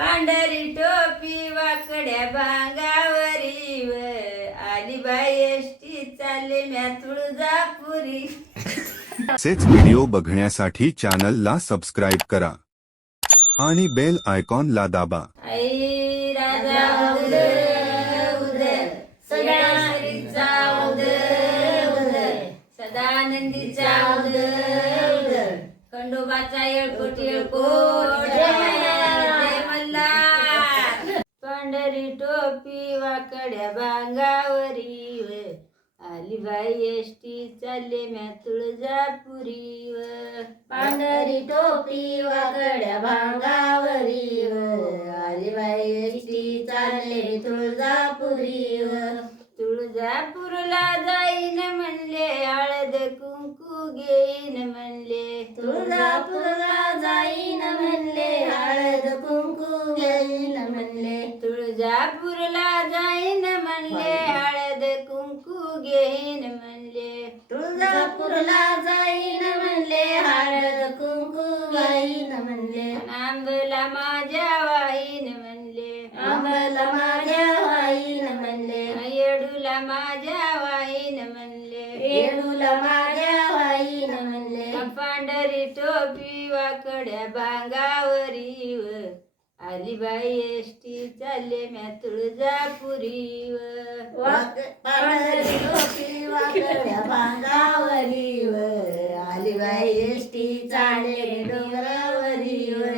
पांढरी टोपी वाकड्या भांगावरी व आली बाई एसटी चालले म्या तुळजापुरी. असेच व्हिडिओ बघण्यासाठी चॅनलला सबस्क्राईब करा. आणि बेल आयकॉनला दाबा. आई राजा उदय उदय. सदानंदीचा उदय उदय. सदानंदीचा उदय उदय. खंडोबाचा येळकोट येळकोट. टोपी वाकड्या भांगावरी व आली बाई एष्टी चालले म्या तुळजापुरी व पांढरी टोपी वाकड्या भांगावरी आली बाई एष्टी चालले तुळजापुरी तुळजापूरला जाईन म्हणले हळद कुंकू घेईन म्हणले. तुळजापूर तुळजापूरला जाईन म्हणले हळद कुंकू म्हणले. आंबला माझ्या वाहीन म्हणले. आंबला माझ्या वाईन म्हणले. येडूला माझ्या वाहीन म्हणले. येडूला माझ्या वाईन म्हणले. पांढरी टोपी वाकड्या भांगावरी व आली बाई एसटी चालले म्या तुळजापुरी वाक- पंढरीवर आलीबाई एष्टी चाले डोंगरावरीवर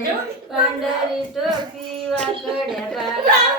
पंढरी टोपी वाकड्या